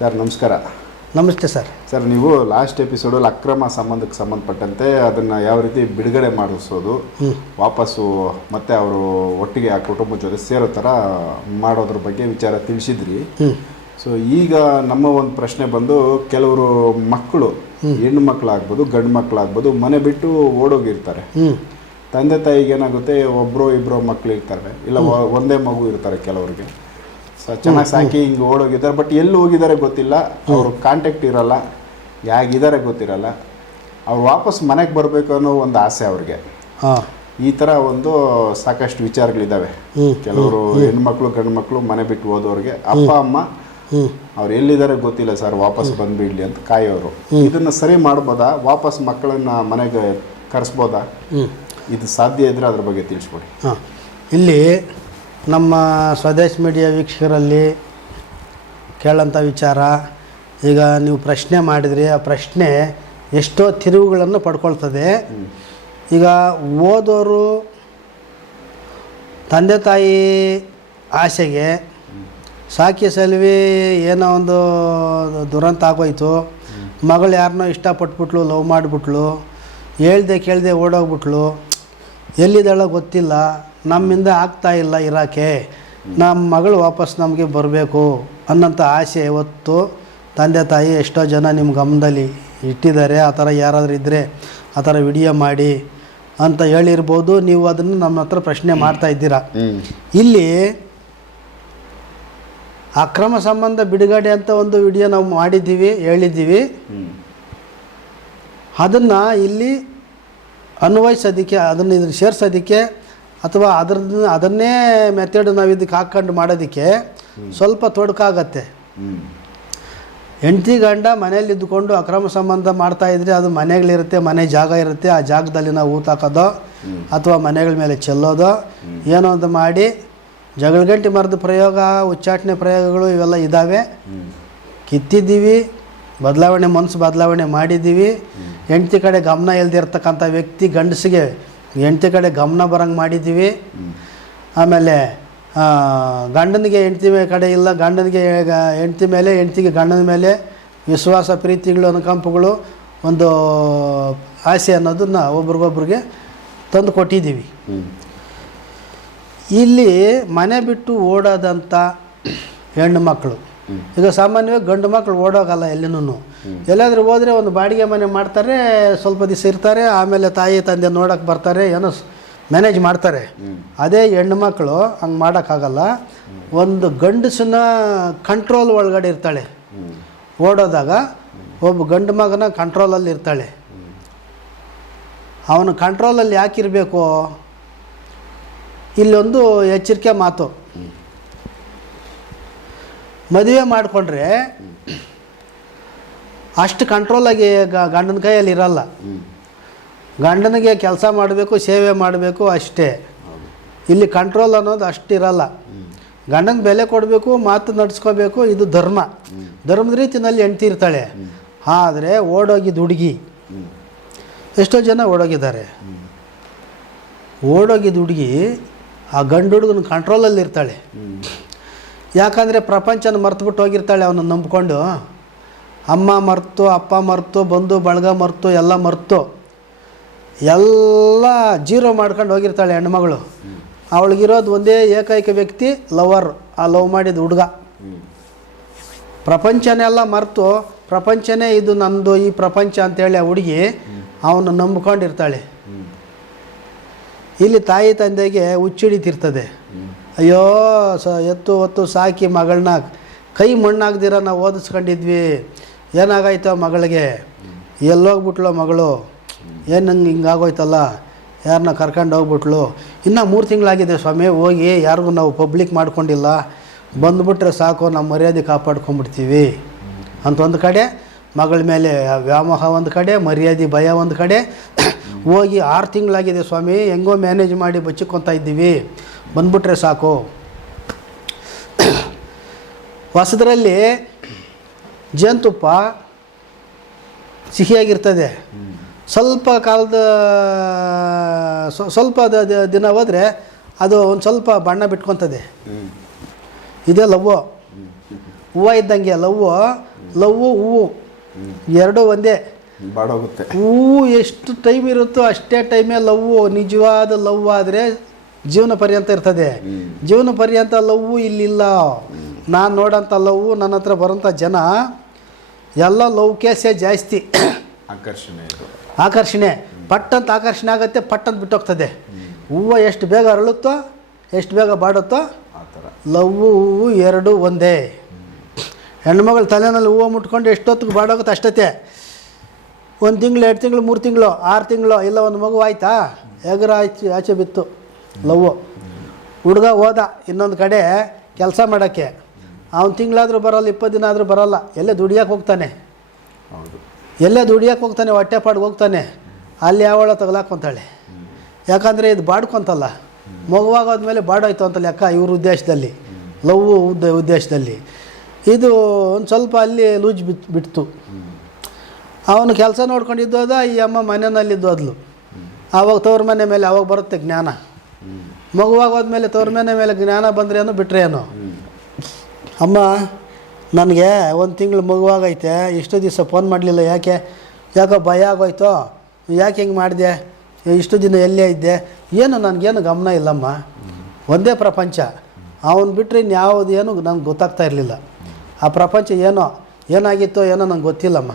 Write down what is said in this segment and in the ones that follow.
Sir ನಮಸ್ಕಾರ. ನಮಸ್ತೆ sir. Sir ನೀವು ಲಾಸ್ಟ್ ಎಪಿಸೋಡಲ್ಲಿ ಅಕ್ರಮ ಸಂಬಂಧಕ್ಕೆ ಸಂಬಂಧಪಟ್ಟಂತೆ ಅದನ್ನು ಯಾವ ರೀತಿ ಬಿಡುಗಡೆ ಮಾಡಿಸೋದು ವಾಪಸ್ಸು ಮತ್ತೆ ಅವರು ಒಟ್ಟಿಗೆ ಆ ಕುಟುಂಬದ ಜೊತೆ ಸೇರೋ ಥರ ಮಾಡೋದ್ರ ಬಗ್ಗೆ ವಿಚಾರ ತಿಳಿಸಿದ್ರಿ. ಸೊ ಈಗ ನಮ್ಮ ಒಂದು ಪ್ರಶ್ನೆ ಬಂದು ಕೆಲವರು ಮಕ್ಕಳು ಹೆಣ್ಣು ಮಕ್ಕಳಾಗ್ಬೋದು ಗಂಡು ಮಕ್ಕಳಾಗ್ಬೋದು ಮನೆ ಬಿಟ್ಟು ಓಡೋಗಿರ್ತಾರೆ. ತಂದೆ ತಾಯಿಗೆ ಏನಾಗುತ್ತೆ ಒಬ್ಬರು ಇಬ್ಬರು ಮಕ್ಕಳು ಇರ್ತಾರೆ ಇಲ್ಲ ಒಂದೇ ಮಗು ಇರ್ತಾರೆ ಕೆಲವ್ರಿಗೆ. ಚೆನ್ನಾಗಿ ಸಾಕಿ ಹಿಂಗೆ ಓಡೋಗಿದ್ದಾರೆ. ಬಟ್ ಎಲ್ಲಿ ಹೋಗಿದ್ದಾರೆ ಗೊತ್ತಿಲ್ಲ. ಅವ್ರ ಕಾಂಟ್ಯಾಕ್ಟ್ ಇರಲ್ಲ. ಯಾಗಿದ್ದಾರೆ ಗೊತ್ತಿರಲ್ಲ. ಅವ್ರು ವಾಪಸ್ ಮನೆಗೆ ಬರಬೇಕು ಅನ್ನೋ ಒಂದು ಆಸೆ ಅವ್ರಿಗೆ. ಈ ಥರ ಒಂದು ಸಾಕಷ್ಟು ವಿಚಾರಗಳಿದ್ದಾವೆ ಕೆಲವರು ಹೆಣ್ಮಕ್ಳು ಗಂಡು ಮಕ್ಕಳು ಮನೆ ಬಿಟ್ಟು ಹೋದವ್ರಿಗೆ. ಅಪ್ಪ ಅಮ್ಮ ಅವ್ರು ಎಲ್ಲಿದ್ದಾರೆ ಗೊತ್ತಿಲ್ಲ ಸರ್ ವಾಪಸ್ ಬಂದ್ಬಿಡ್ಲಿ ಅಂತ ಕಾಯೋರು. ಇದನ್ನ ಸರಿ ಮಾಡ್ಬೋದಾ? ವಾಪಸ್ ಮಕ್ಕಳನ್ನ ಮನೆಗೆ ಕರೆಸ್ಬೋದಾ? ಇದು ಸಾಧ್ಯ ಇದ್ರೆ ಅದ್ರ ಬಗ್ಗೆ ತಿಳಿಸ್ಕೊಡಿ. ಹಾಂ. ಇಲ್ಲಿ ನಮ್ಮ ಸ್ವದೇಶ್ ಮೀಡಿಯಾ ವೀಕ್ಷಕರಲ್ಲಿ ಕೇಳೋಂಥ ವಿಚಾರ, ಈಗ ನೀವು ಪ್ರಶ್ನೆ ಮಾಡಿದ್ರಿ, ಆ ಪ್ರಶ್ನೆ ಎಷ್ಟೋ ತಿರುವುಗಳನ್ನು ಪಡ್ಕೊಳ್ತದೆ. ಈಗ ಓದೋರು ತಂದೆ ತಾಯಿ ಆಸೆಗೆ ಸಾಕಿ ಸಲ್ವಿ ಏನೋ ಒಂದು ದುರಂತ ಆಗೋಯ್ತು. ಮಗಳು ಯಾರನ್ನೋ ಇಷ್ಟಪಟ್ಬಿಟ್ಲು, ಲವ್ ಮಾಡಿಬಿಟ್ಲು, ಹೇಳ್ದೆ ಕೇಳ್ದೆ ಓಡೋಗ್ಬಿಟ್ಲು, ಎಲ್ಲಿದ್ದಾಳೋ ಗೊತ್ತಿಲ್ಲ. ನಮ್ಮಿಂದ ಆಗ್ತಾ ಇಲ್ಲ ಇರೋಕ್ಕೆ ನಮ್ಮ ಮಗಳು ವಾಪಸ್ ನಮಗೆ ಬರಬೇಕು ಅನ್ನೋಂಥ ಆಸೆ ಇವತ್ತು. ತಂದೆ ತಾಯಿ ಎಷ್ಟೋ ಜನ ನಿಮ್ಮ ಗಮನದಲ್ಲಿ ಇಟ್ಟಿದ್ದಾರೆ. ಆ ಥರ ಯಾರಾದರೂ ಇದ್ದರೆ ಆ ಥರ ವಿಡಿಯೋ ಮಾಡಿ ಅಂತ ಹೇಳಿರ್ಬೋದು. ನೀವು ಅದನ್ನು ನಮ್ಮ ಹತ್ರ ಪ್ರಶ್ನೆ ಮಾಡ್ತಾ ಇದ್ದೀರಾ. ಇಲ್ಲಿ ಅಕ್ರಮ ಸಂಬಂಧ ಬಿಡುಗಡೆ ಅಂತ ಒಂದು ವಿಡಿಯೋ ನಾವು ಮಾಡಿದ್ದೀವಿ ಹೇಳಿದ್ದೀವಿ. ಅದನ್ನು ಇಲ್ಲಿ ಅನ್ವಯಿಸೋದಕ್ಕೆ ಅದನ್ನು ಇದನ್ನು ಸೇರ್ಸೋದಕ್ಕೆ ಅಥವಾ ಅದ್ರ ಅದನ್ನೇ ಮೆಥಡ್ ನಾವು ಇದಕ್ಕೆ ಹಾಕ್ಕೊಂಡು ಮಾಡೋದಕ್ಕೆ ಸ್ವಲ್ಪ ತೊಡಕಾಗತ್ತೆ. ಹೆಂಡತಿ ಗಂಡ ಮನೇಲಿ ಇದ್ದುಕೊಂಡು ಅಕ್ರಮ ಸಂಬಂಧ ಮಾಡ್ತಾ ಇದ್ರೆ ಅದು ಮನೆಗಳಿರುತ್ತೆ ಮನೆ ಜಾಗ ಇರುತ್ತೆ ಆ ಜಾಗದಲ್ಲಿ ನಾವು ಊತ ಹಾಕೋದೋ ಅಥವಾ ಮನೆಗಳ ಮೇಲೆ ಚೆಲ್ಲೋದೋ ಏನೋ ಒಂದು ಮಾಡಿ ಜಗಳಗಂಟಿ ಮರದ ಪ್ರಯೋಗ ಉಚ್ಚಾಟನೆ ಪ್ರಯೋಗಗಳು ಇವೆಲ್ಲ ಇದ್ದಾವೆ ಕಿತ್ತಿದ್ದೀವಿ ಬದಲಾವಣೆ ಮನಸ್ಸು ಬದಲಾವಣೆ ಮಾಡಿದ್ದೀವಿ. ಹೆಂಡತಿ ಕಡೆ ಗಮನ ಇಲ್ದಿರ್ತಕ್ಕಂಥ ವ್ಯಕ್ತಿ ಗಂಡಸಿಗೆ ಹೆಂಡತಿ ಕಡೆ ಗಮನ ಬರಂಗೆ ಮಾಡಿದ್ದೀವಿ. ಆಮೇಲೆ ಗಂಡನಿಗೆ ಹೆಂಡತಿ ಕಡೆ ಇಲ್ಲ ಗಂಡನಿಗೆ ಹೆಂಡತಿ ಮೇಲೆ ಹೆಂಡತಿಗೆ ಗಂಡನ ಮೇಲೆ ವಿಶ್ವಾಸ ಪ್ರೀತಿಗಳು ಅನುಕಂಪಗಳು ಒಂದು ಆಸೆ ಅನ್ನೋದನ್ನ ಒಬ್ರಿಗೊಬ್ರಿಗೆ ತಂದು ಕೊಟ್ಟಿದ್ದೀವಿ. ಇಲ್ಲಿ ಮನೆ ಬಿಟ್ಟು ಓಡೋದಂಥ ಹೆಣ್ಣು ಮಕ್ಕಳು ಈಗ ಸಾಮಾನ್ಯವಾಗಿ ಗಂಡು ಮಕ್ಕಳು ಓಡೋಗಲ್ಲ ಎಲ್ಲಿನೂ ಎಲ್ಲಾದರೂ ಹೋದರೆ ಒಂದು ಬಾಡಿಗೆ ಮನೆ ಮಾಡ್ತಾರೆ, ಸ್ವಲ್ಪ ದಿವಸ ಇರ್ತಾರೆ, ಆಮೇಲೆ ತಾಯಿ ತಂದೆ ನೋಡೋಕೆ ಬರ್ತಾರೆ, ಏನೋ ಮ್ಯಾನೇಜ್ ಮಾಡ್ತಾರೆ. ಅದೇ ಹೆಣ್ಣು ಮಕ್ಕಳು ಹಂಗೆ ಮಾಡೋಕ್ಕಾಗಲ್ಲ. ಒಂದು ಗಂಡಸನ ಕಂಟ್ರೋಲ್ ಒಳಗಡೆ ಇರ್ತಾಳೆ. ಓಡೋದಾಗ ಒಬ್ಬ ಗಂಡು ಮಗನ ಕಂಟ್ರೋಲಲ್ಲಿ ಇರ್ತಾಳೆ. ಅವನು ಕಂಟ್ರೋಲಲ್ಲಿ ಯಾಕಿರಬೇಕು, ಇಲ್ಲೊಂದು ಎಚ್ಚರಿಕೆ ಮಾತು. ಮದುವೆ ಮಾಡಿಕೊಂಡ್ರೆ ಅಷ್ಟು ಕಂಟ್ರೋಲಾಗಿ ಗಂಡನ ಕೈಯಲ್ಲಿ ಇರಲ್ಲ. ಗಂಡನಿಗೆ ಕೆಲಸ ಮಾಡಬೇಕು, ಸೇವೆ ಮಾಡಬೇಕು ಅಷ್ಟೇ. ಇಲ್ಲಿ ಕಂಟ್ರೋಲ್ ಅನ್ನೋದು ಅಷ್ಟಿರಲ್ಲ ಗಂಡನ ಬೆಲೆ ಕೊಡಬೇಕು, ಮಾತು ನಡ್ಸ್ಕೋಬೇಕು, ಇದು ಧರ್ಮ. ಧರ್ಮದ ರೀತಿನಲ್ಲಿ ಹೆಂಡ್ತಿ ಇರ್ತಾಳೆ. ಆದರೆ ಓಡೋಗಿದ್ದು ಹುಡುಗಿ. ಎಷ್ಟೋ ಜನ ಓಡೋಗಿದ್ದಾರೆ. ಓಡೋಗಿದ್ದು ಹುಡುಗಿ ಆ ಗಂಡು ಹುಡುಗನ ಕಂಟ್ರೋಲಲ್ಲಿ ಇರ್ತಾಳೆ ಯಾಕಂದರೆ ಪ್ರಪಂಚನ ಮರ್ತುಬಿಟ್ಟು ಹೋಗಿರ್ತಾಳೆ ಅವನ್ನ ನಂಬಿಕೊಂಡು. ಅಮ್ಮ ಮರ್ತು, ಅಪ್ಪ ಮರ್ತು, ಬಂಧು, ಬಳಗ ಮರ್ತು, ಎಲ್ಲ ಮರ್ತು. ಎಲ್ಲ ಜೀರೋ ಮಾಡ್ಕೊಂಡು ಹೋಗಿರ್ತಾಳೆ ಹೆಣ್ಮಗಳು. ಅವಳಿಗಿರೋದು ಒಂದೇ ಏಕೈಕ ವ್ಯಕ್ತಿ, ಲವರ್. ಆ ಲವ್ ಮಾಡಿದ ಹುಡುಗ. ಪ್ರಪಂಚನೆಲ್ಲ ಮರೆತು. ಪ್ರಪಂಚನೇ ಇದು ನಂದು ಈ ಪ್ರಪಂಚ ಅಂತೇಳಿ ಆ ಹುಡುಗಿ ಅವನು ನಂಬ್ಕೊಂಡಿರ್ತಾಳೆ. ಇಲ್ಲಿ ತಾಯಿ ತಂದೆಗೆ ಹುಚ್ಚಿಡಿತಿರ್ತದೆ ಅಯ್ಯೋ, ಸ ಎತ್ತು ಹೊತ್ತು ಸಾಕಿ ಮಗಳನ್ನ ಕೈ ಮಣ್ಣಾಗ್ದಿರ ನಾವು ಓದಿಸ್ಕೊಂಡಿದ್ವಿ. ಏನಾಗೈತೋ ಮಗಳಿಗೆ? ಎಲ್ಲೋಗ್ಬಿಟ್ಲೋ ಮಗಳು. ಏನು ನಂಗೆ ಹಿಂಗಾಗೋಯ್ತಲ್ಲ? ಯಾರನ್ನ ಕರ್ಕೊಂಡು ಹೋಗ್ಬಿಟ್ಲು? ಇನ್ನೂ ಮೂರು ತಿಂಗಳಾಗಿದೆ ಸ್ವಾಮಿ, ಹೋಗಿ ಯಾರಿಗೂ ನಾವು ಪಬ್ಲಿಕ್ ಮಾಡ್ಕೊಂಡಿಲ್ಲ. ಬಂದುಬಿಟ್ರೆ ಸಾಕು ನಮ್ಮ ಮರ್ಯಾದೆ ಕಾಪಾಡ್ಕೊಂಡ್ಬಿಡ್ತೀವಿ. ಅಂತ ಒಂದು ಕಡೆ, ಮಗಳ ಮೇಲೆ ವ್ಯಾಮೋಹ ಒಂದು ಕಡೆ, ಮರ್ಯಾದೆ ಭಯ ಒಂದು ಕಡೆ. ಹೋಗಿ ಆರು ತಿಂಗಳಾಗಿದೆ ಸ್ವಾಮಿ, ಹೆಂಗೋ ಮ್ಯಾನೇಜ್ ಮಾಡಿ ಬಚ್ಚಿಕೊತಾ ಇದ್ದೀವಿ. ಬಂದ್ಬಿಟ್ರೆ ಸಾಕು. ಹೊಸದ್ರಲ್ಲಿ ಜೇನುತುಪ್ಪ ಸಿಹಿಯಾಗಿರ್ತದೆ. ಸ್ವಲ್ಪ ಕಾಲದ, ಸ್ವ- ಸ್ವಲ್ಪ ದಿನ ಹೋದರೆ ಅದು ಒಂದು ಸ್ವಲ್ಪ ಬಣ್ಣ ಬಿಟ್ಕೊತದೆ ಇದೇ ಲವ್ವು. ಹೂವು ಇದ್ದಂಗೆ ಲವ್ವು ಲವ್ವು, ಹೂವು. ಎರಡೂ ಒಂದೇ. ಬಾಡೋಗುತ್ತೆ. ಹೂವು ಎಷ್ಟು ಟೈಮ್ ಇರುತ್ತೋ ಅಷ್ಟೇ ಟೈಮೇ ಲವ್ವು ನಿಜವಾದ ಲವ್ ಆದರೆ ಜೀವನ ಪರ್ಯಂತ ಇರ್ತದೆ. ಜೀವನ ಪರ್ಯಂತ ಲವ್ವು ಇಲ್ಲಿಲ್ಲ. ನಾನು ನೋಡೋಂಥ ಲವ್ ನನ್ನ ಹತ್ರ ಬರೋಂಥ ಜನ ಎಲ್ಲ ಲವ್ ಕೇಸೇ ಜಾಸ್ತಿ. ಆಕರ್ಷಣೆ ಆಕರ್ಷಣೆ. ಪಟ್ಟಂತ ಆಕರ್ಷಣೆ ಆಗುತ್ತೆ ಪಟ್ಟಂತ ಬಿಟ್ಟೋಗ್ತದೆ. ಹೂವು ಎಷ್ಟು ಬೇಗ ಅರಳುತ್ತೋ ಎಷ್ಟು ಬೇಗ ಬಾಡುತ್ತೋ ಲವ್ ಲವ್ವು ಹೂವು ಎರಡು ಒಂದೇ. ಹೆಣ್ಮಗಳು ತಲೆನಲ್ಲಿ ಹೂವು ಮುಟ್ಕೊಂಡು ಎಷ್ಟೊತ್ತಿಗೆ ಬಾಡೋಗುತ್ತೆ ಅಷ್ಟೊತ್ತೆ. ಒಂದು ತಿಂಗಳು ಎರಡು ತಿಂಗಳು ಮೂರು ತಿಂಗಳು ಆರು ತಿಂಗಳು ಇಲ್ಲ ಒಂದು ಮಗು ಆಯ್ತಾ? ಎಗರ ಆಚೆ ಆಚೆ ಬಿತ್ತು. ಲವ್ವು ಹುಡುಗ ಹೋದ ಇನ್ನೊಂದು ಕಡೆ ಕೆಲಸ ಮಾಡೋಕ್ಕೆ. ಅವ್ನು ತಿಂಗಳಾದರೂ ಬರೋಲ್ಲ ಇಪ್ಪತ್ತು ದಿನ ಆದರೂ ಬರೋಲ್ಲ. ಎಲ್ಲೇ ದುಡಿಯೋಕೆ ಹೋಗ್ತಾನೆ. ಎಲ್ಲೇ ದುಡಿಯೋಕೆ ಹೋಗ್ತಾನೆ ಹೊಟ್ಟೆ ಪಾಡ್ಗೆ ಹೋಗ್ತಾನೆ. ಅಲ್ಲಿ ಯಾವಳ ತಗಲಾಕೊಂತಾಳೆ ಯಾಕಂದರೆ ಇದು ಬಾಡ್ಕೊಂತಲ್ಲ. ಮಗುವಾಗೋದ್ಮೇಲೆ ಬಾಡೋಯ್ತು ಅಂತ ಲೆಕ್ಕ ಇವ್ರ ಉದ್ದೇಶದಲ್ಲಿ. ಲವ್ ಉದ್ದ ಉದ್ದೇಶದಲ್ಲಿ. ಇದು ಒಂದು ಸ್ವಲ್ಪ ಅಲ್ಲಿ ಲೂಜ್ ಬಿತ್ತು ಬಿಡ್ತು. ಅವನು ಕೆಲಸ ನೋಡ್ಕೊಂಡಿದ್ದೋದ ಈ ಅಮ್ಮ ಮನೆಯಲ್ಲಿದ್ದೋದ್ಲು. ಆವಾಗ ತವ್ರ ಮನೆ ಮೇಲೆ ಅವಾಗ ಬರುತ್ತೆ ಜ್ಞಾನ. ಮಗುವಾಗ ಹೋದ್ಮೇಲೆ ತವ್ರ ಮನೆ ಮೇಲೆ ಜ್ಞಾನ ಬಂದ್ರೇನು ಬಿಟ್ರೆ ಏನು? ಅಮ್ಮ, ನನಗೆ ಒಂದು ತಿಂಗಳು ಮಗುವಾಗೈತೆ, ಇಷ್ಟು ದಿವಸ ಫೋನ್ ಮಾಡಲಿಲ್ಲ, ಯಾಕೆ? ಯಾಕೋ ಭಯ ಆಗೋಯ್ತೋ? ಯಾಕೆ ಹಿಂಗೆ ಮಾಡಿದೆ ಇಷ್ಟು ದಿನ ಎಲ್ಲೇ ಇದ್ದೆ? ಏನು, ನನಗೇನು ಗಮನ ಇಲ್ಲಮ್ಮ. ಒಂದೇ ಪ್ರಪಂಚ. ಅವನು ಬಿಟ್ಟರೆ ಇನ್ಯಾವುದೇನು ಏನು ನಂಗೆ ಗೊತ್ತಾಗ್ತಾ ಇರಲಿಲ್ಲ. ಆ ಪ್ರಪಂಚ ಏನೋ, ಏನಾಗಿತ್ತೋ ಏನೋ ನಂಗೆ ಗೊತ್ತಿಲ್ಲಮ್ಮ.